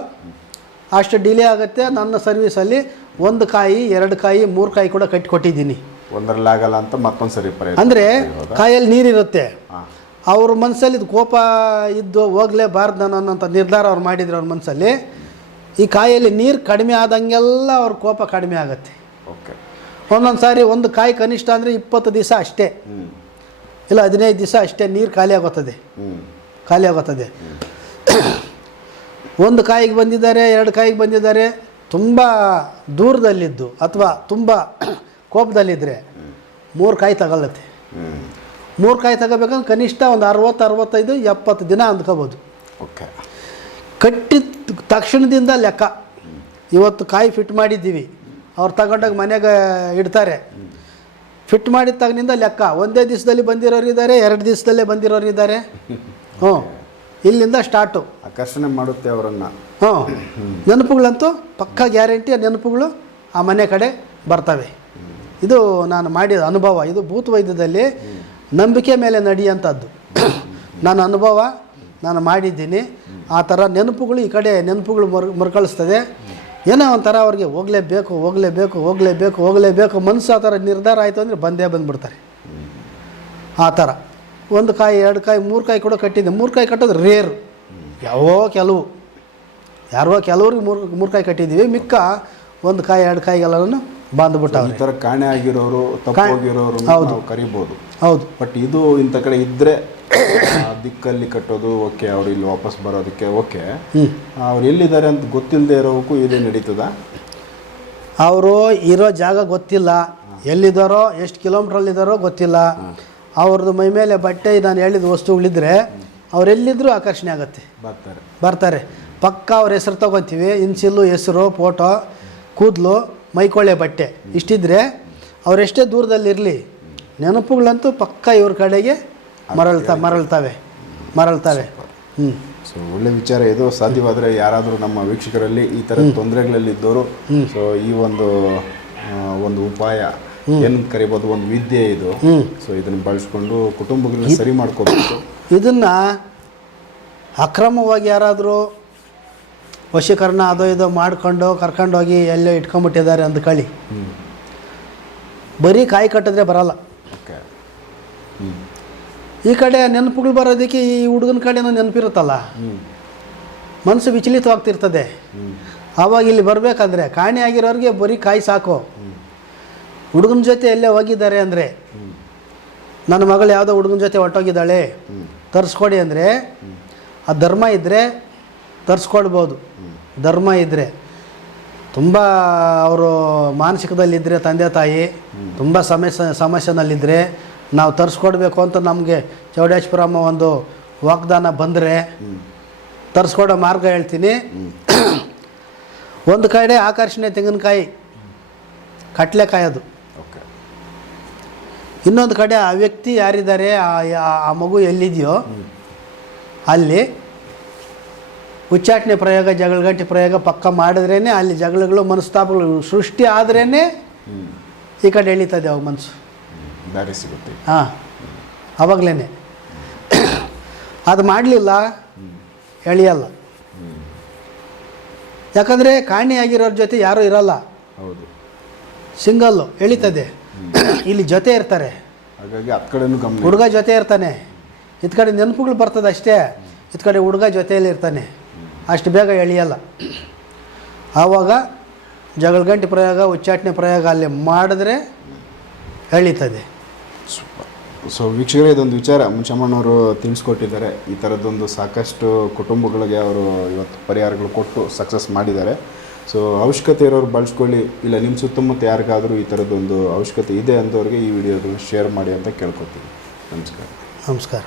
ಅಷ್ಟು ಡಿಲೇ ಆಗುತ್ತೆ. ನನ್ನ ಸರ್ವಿಸಲ್ಲಿ ಒಂದು ಕಾಯಿ ಎರಡು ಕಾಯಿ ಮೂರು ಕಾಯಿ ಕೂಡ ಕಟ್ಟಿಕೊಟ್ಟಿದ್ದೀನಿ ಒಂದರಲ್ಲಾಗಲ್ಲ ಅಂತ ಮತ್ತೊಂದು ಸರಿ ಅಂದರೆ? ಕಾಯಲ್ಲಿ ನೀರಿರುತ್ತೆ. ಅವ್ರ ಮನಸ್ಸಲ್ಲಿ ಇದು ಕೋಪ ಇದ್ದು ಹೋಗಲೇಬಾರ್ದು ಅನ್ನೋಂಥ ನಿರ್ಧಾರ ಅವ್ರು ಮಾಡಿದ್ರು ಅವ್ರ ಮನಸ್ಸಲ್ಲಿ ಈ ಕಾಯಲ್ಲಿ ನೀರು ಕಡಿಮೆ ಆದಂಗೆಲ್ಲ ಅವ್ರ ಕೋಪ ಕಡಿಮೆ ಆಗುತ್ತೆ. ಓಕೆ. ಒಂದೊಂದು ಸಾರಿ ಒಂದು ಕಾಯಿ ಕನಿಷ್ಠ ಅಂದರೆ ಇಪ್ಪತ್ತು ದಿವಸ ಅಷ್ಟೇ. ಇಲ್ಲ ಹದಿನೈದು ದಿವಸ ಅಷ್ಟೇ ನೀರು ಖಾಲಿ ಆಗುತ್ತದೆ ಖಾಲಿ ಆಗುತ್ತದೆ ಒಂದು ಕಾಯಿಗೆ ಬಂದಿದ್ದಾರೆ ಎರಡು ಕಾಯಿಗೆ ಬಂದಿದ್ದಾರೆ ತುಂಬ ದೂರದಲ್ಲಿದ್ದು ಅಥವಾ ತುಂಬ ಕೋಪದಲ್ಲಿದ್ದರೆ ಮೂರು ಕಾಯಿ ತಗೊಳ್ಳತ್ತೆ ಮೂರು ಕಾಯಿ ತಗೋಬೇಕಂದ್ರೆ ಕನಿಷ್ಠ ಒಂದು ಅರವತ್ತು ಅರವತ್ತೈದು ಎಪ್ಪತ್ತು ದಿನ ಅಂದ್ಕೋಬೋದು. ಓಕೆ. ಕಟ್ಟಿದ ತಕ್ಷಣದಿಂದ ಲೆಕ್ಕ. ಇವತ್ತು ಕಾಯಿ ಫಿಟ್ ಮಾಡಿದ್ದೀವಿ. ಅವ್ರು ತಗೊಂಡಾಗ ಮನೆಗೆ ಇಡ್ತಾರೆ. ಫಿಟ್ ಮಾಡಿದ ತಗನಿಂದ ಲೆಕ್ಕ. ಒಂದೇ ದಿವಸದಲ್ಲಿ ಬಂದಿರೋರು ಇದ್ದಾರೆ ಎರಡು ದಿವಸದಲ್ಲೇ ಬಂದಿರೋರು ಇದ್ದಾರೆ. ಹ್ಞೂ ಇಲ್ಲಿಂದ ಸ್ಟಾರ್ಟು. ಆಕರ್ಷಣೆ ಮಾಡುತ್ತೆ ಅವರನ್ನು. ಹ್ಞೂ ನೆನಪುಗಳಂತೂ ಪಕ್ಕ ಗ್ಯಾರಂಟಿ ನೆನಪುಗಳು ಆ ಮನೆ ಕಡೆ ಬರ್ತವೆ. ಇದು ನಾನು ಮಾಡಿದ ಅನುಭವ. ಇದು ಭೂತ ವೈದ್ಯದಲ್ಲಿ ನಂಬಿಕೆ ಮೇಲೆ ನಡೆಯುವಂಥದ್ದು. ನನ್ನ ಅನುಭವ ನಾನು ಮಾಡಿದ್ದೀನಿ. ಆ ಥರ ನೆನಪುಗಳು ಈ ಕಡೆ ನೆನಪುಗಳು ಮರು ಮರುಕಳಿಸ್ತದೆ. ಏನೋ ಒಂಥರ ಅವ್ರಿಗೆ ಹೋಗಲೇಬೇಕು ಹೋಗಲೇಬೇಕು ಹೋಗಲೇಬೇಕು ಹೋಗಲೇಬೇಕು. ಮನಸ್ಸು ಆ ಥರ ನಿರ್ಧಾರ ಆಯಿತು ಅಂದರೆ ಬಂದೇ ಬಂದುಬಿಡ್ತಾರೆ. ಆ ಥರ. ಒಂದು ಕಾಯಿ ಎರಡು ಕಾಯಿ ಮೂರು ಕಾಯಿ ಕೂಡ ಕಟ್ಟಿದ್ದೆ. ಮೂರು ಕಾಯಿ ಕಟ್ಟೋದು ರೇರು. ಯಾವೋ ಕೆಲವು. ಯಾರೋ ಕೆಲವ್ರಿಗೆ ಮೂರು ಮೂರು ಕಾಯಿ ಕಟ್ಟಿದ್ದೀವಿ. ಮಿಕ್ಕ ಒಂದು ಕಾಯಿ ಎರಡು ಕಾಯಿಗೆಲ್ಲನೂ ಈ ಬಂದುಬಿಟ್ಟವ್ರೆ ಥರ ಕಾಣೆ ಆಗಿರೋರು ತಪ್ಪೋಗಿರೋರು ಹೌದು. ಕರಿಬೋದು. ಹೌದು ಬಟ್ ಇದು ಇಂಥ ಕಡೆ ಇದ್ದರೆ ದಿಕ್ಕಲ್ಲಿ ಕಟ್ಟೋದು ಓಕೆ ಅವ್ರು ಇಲ್ಲಿ ವಾಪಸ್ ಬರೋದಕ್ಕೆ ಓಕೆ ಅವ್ರು ಎಲ್ಲಿದ್ದಾರೆ ಅಂತ ಗೊತ್ತಿಲ್ಲದೆ ಇರೋಕ್ಕೂ ಇದೇ ನಡೀತದ? ಅವರು ಇರೋ ಜಾಗ ಗೊತ್ತಿಲ್ಲ. ಎಲ್ಲಿದ್ದಾರೋ ಎಷ್ಟು ಕಿಲೋಮೀಟ್ರಲ್ಲಿದ್ದಾರೋ ಗೊತ್ತಿಲ್ಲ. ಅವ್ರದ್ದು ಮೈ ಮೇಲೆ ಬಟ್ಟೆ ನಾನು ಹೇಳಿದ ವಸ್ತುಗಳಿದ್ರೆ ಅವರೆಲ್ಲಿದ್ದರೂ ಆಕರ್ಷಣೆ ಆಗುತ್ತೆ. ಬರ್ತಾರೆ. ಬರ್ತಾರೆ. ಪಕ್ಕ ಅವ್ರ ಹೆಸರು ತೊಗೊತೀವಿ ಇನ್ಸಿಲ್ಲು ಹೆಸರು ಫೋಟೋ ಕೂದಲು ಮೈಕೊಳ್ಳೆ ಬಟ್ಟೆ ಇಷ್ಟಿದ್ರೆ ಅವರೆಷ್ಟೇ ದೂರದಲ್ಲಿರಲಿ ನೆನಪುಗಳಂತೂ ಪಕ್ಕ ಇವ್ರ ಕಡೆಗೆ ಮರಳ್ತಾ ಮರಳ್ತವೆ. ಮರಳ್ತವೆ. ಹ್ಞೂ ಸೊ ಒಳ್ಳೆ ವಿಚಾರ. ಇದು ಸಾಧ್ಯವಾದರೆ ಯಾರಾದರೂ ನಮ್ಮ ವೀಕ್ಷಕರಲ್ಲಿ ಈ ಥರ ತೊಂದರೆಗಳಲ್ಲಿದ್ದವರು ಸೊ ಈ ಒಂದು ಒಂದು ಉಪಾಯ ಏನು ಕರಿಬೋದು ಒಂದು ವಿದ್ಯೆ ಇದು. ಸೊ ಇದನ್ನು ಬಳಸ್ಕೊಂಡು ಕುಟುಂಬಗಳನ್ನ ಸರಿ ಮಾಡ್ಕೋಬೇಕು. ಇದನ್ನು ಅಕ್ರಮವಾಗಿ ಯಾರಾದರೂ ವಶೀಕರಣ ಅದೋ ಇದು ಮಾಡ್ಕೊಂಡು ಕರ್ಕೊಂಡೋಗಿ ಎಲ್ಲೋ ಇಟ್ಕೊಂಬಿಟ್ಟಿದ್ದಾರೆ ಅಂದ್ಕೊಳ್ಳಿ. ಬರೀ ಕಾಯಿ ಕಟ್ಟಿದ್ರೆ ಬರಲ್ಲ. ಈ ಕಡೆ ನೆನಪುಗಳು ಬರೋದಕ್ಕೆ ಈ ಹುಡುಗನ ಕಡೆನೂ ನೆನಪಿರುತ್ತಲ್ಲ? ಮನಸ್ಸು ವಿಚಲಿತವಾಗ್ತಿರ್ತದೆ. ಆವಾಗ ಇಲ್ಲಿ ಬರಬೇಕಂದ್ರೆ ಕಾಣೆ ಆಗಿರೋರಿಗೆ ಬರೀ ಕಾಯಿ ಸಾಕು. ಹುಡುಗನ ಜೊತೆ ಎಲ್ಲೇ ಹೋಗಿದ್ದಾರೆ ಅಂದರೆ ನನ್ನ ಮಗಳು ಯಾವುದೋ ಹುಡುಗನ ಜೊತೆ ಹೊಟ್ಟೋಗಿದ್ದಾಳೆ ತರಿಸ್ಕೊಡಿ ಅಂದರೆ ಆ ಧರ್ಮ ಇದ್ದರೆ ತರಿಸ್ಕೊಡ್ಬೋದು. ಧರ್ಮ ಇದ್ದರೆ ತುಂಬ ಅವರು ಮಾನಸಿಕದಲ್ಲಿದ್ದರೆ ತಂದೆ ತಾಯಿ ತುಂಬ ಸಮಸ್ಯೆ ಸಮಸ್ಯೆನಲ್ಲಿದ್ದರೆ ನಾವು ತರಿಸ್ಕೊಡ್ಬೇಕು ಅಂತ ನಮಗೆ ಚೌಡೇಶ್ವರಮ್ಮ ಒಂದು ವಾಗ್ದಾನ ಬಂದರೆ ತರಿಸ್ಕೊಡೋ ಮಾರ್ಗ ಹೇಳ್ತೀನಿ. ಒಂದು ಕಡೆ ಆಕರ್ಷಣೆ ತೆಂಗಿನಕಾಯಿ ಕಟ್ಲೆಕಾಯಿ ಅದು ಓಕೆ ಇನ್ನೊಂದು ಕಡೆ ಆ ವ್ಯಕ್ತಿ ಯಾರಿದ್ದಾರೆ ಆ ಮಗು ಎಲ್ಲಿದೆಯೋ ಅಲ್ಲಿ ಉಚ್ಚಾಟನೆ ಪ್ರಯೋಗ ಜಗಳಗಟ್ಟಿ ಪ್ರಯೋಗ ಪಕ್ಕ ಮಾಡಿದ್ರೇ ಅಲ್ಲಿ ಜಗಳಗಳು ಮನಸ್ತಾಪಗಳು ಸೃಷ್ಟಿ ಆದ್ರೇ ಈ ಕಡೆ ಎಳೀತದೆ ಅವಾಗ ಮನಸ್ಸು. ದಾರಿ ಸಿಗುತ್ತೆ ಹಾಂ ಅವಾಗಲೇ ಅದು ಮಾಡಲಿಲ್ಲ ಎಳೆಯಲ್ಲ. ಯಾಕಂದರೆ ಕಾಣಿಯಾಗಿರೋರ ಜೊತೆ ಯಾರೂ ಇರಲ್ಲ. ಹೌದು. ಸಿಂಗಲ್ಲು ಎಳಿತದೆ. ಇಲ್ಲಿ ಜೊತೆ ಇರ್ತಾರೆ. ಹಾಗಾಗಿ ಕಡೆನೂ ಗಮನ ಹುಡುಗ ಜೊತೆ ಇರ್ತಾನೆ. ಇತ್ ಕಡೆ ನೆನಪುಗಳು ಬರ್ತದೆ ಅಷ್ಟೇ. ಇತ್ ಕಡೆ ಹುಡುಗ ಜೊತೆಯಲ್ಲಿ ಇರ್ತಾನೆ. ಅಷ್ಟು ಬೇಗ ಎಳಿಯಲ್ಲ. ಆವಾಗ ಜಗಳಗಂಟಿ ಪ್ರಯೋಗ ಉಚ್ಚಾಟನೆ ಪ್ರಯೋಗ ಅಲ್ಲಿ ಮಾಡಿದ್ರೆ ಎಳಿತದೆ. ಸೊ ವೀಕ್ಷಕರೇ, ಇದೊಂದು ವಿಚಾರ. ಮುಂಚಮ್ಮಣ್ಣವರು ತಿಳಿಸ್ಕೊಟ್ಟಿದ್ದಾರೆ. ಈ ಥರದ್ದೊಂದು ಸಾಕಷ್ಟು ಕುಟುಂಬಗಳಿಗೆ ಅವರು ಇವತ್ತು ಪರಿಹಾರಗಳು ಕೊಟ್ಟು ಸಕ್ಸಸ್ ಮಾಡಿದ್ದಾರೆ. ಸೊ ಅವಶ್ಯಕತೆ ಇರೋರು ಬಳಸ್ಕೊಳ್ಳಿ. ಇಲ್ಲ, ನಿಮ್ಮ ಸುತ್ತಮುತ್ತ ಯಾರಿಗಾದರೂ ಈ ಥರದ್ದೊಂದು ಅವಶ್ಯಕತೆ ಇದೆ ಅಂದವ್ರಿಗೆ ಈ ವಿಡಿಯೋದನ್ನು ಶೇರ್ ಮಾಡಿ ಅಂತ ಕೇಳ್ಕೊತೀನಿ ನಮಸ್ಕಾರ. ನಮಸ್ಕಾರ.